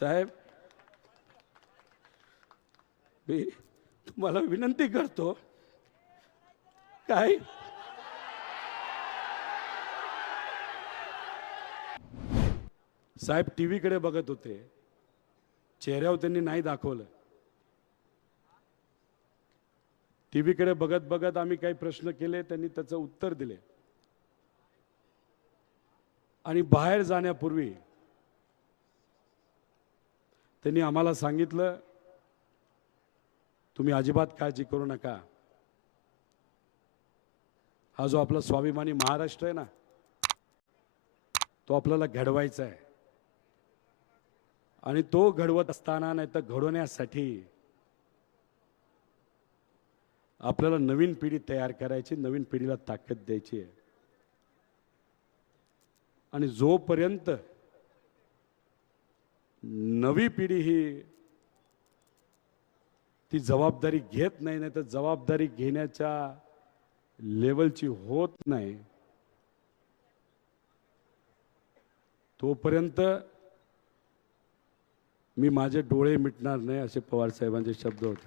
साहेब मी तुम्हाला विनंती करतो काय साहेब टी व्हीकडे बघत होते. चेहऱ्यावर त्यांनी नाही दाखवलं. टी व्हीकडे बघत बघत आम्ही काही प्रश्न केले त्यांनी त्याचं उत्तर दिले. आणि बाहेर जाण्यापूर्वी त्यांनी आम्हाला सांगितलं तुम्ही अजिबात काळजी करू नका. हा जो आपला स्वाभिमानी महाराष्ट्र आहे ना तो आपल्याला घडवायचा आहे. आणि तो घडवत असताना नाही तर घडवण्यासाठी आपल्याला नवीन पिढी तयार करायची नवीन पिढीला ताकद द्यायची आहे. आणि जोपर्यंत नवी पिढी ही ती जबाबदारी घेत नाही नाही तर जबाबदारी घेण्याच्या लेवलची होत नाही. तोपर्यंत मी माझे डोळे मिटणार नाही असे पवार साहेबांचे शब्द होते.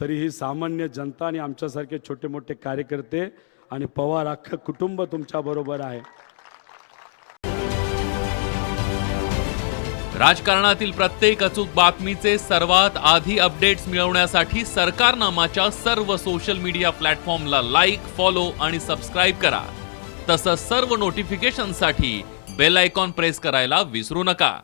तरी ही सामान्य जनता आणि आमच्यासारखे छोटे मोठे कार्यकर्ते आणि पवार अख्खं कुटुंब तुमच्या बरोबर आहे. राजकारणातील प्रत्येक अचूक बातमीचे सर्वात आधी अपडेट्स मिळवण्यासाठी सरकारनामाच्या सर्व सोशल मीडिया प्लॅटफॉर्मला लाईक फॉलो आणि सबस्क्राईब करा. तसंच सर्व नोटिफिकेशनसाठी बेल आयकॉन प्रेस करायला विसरू नका.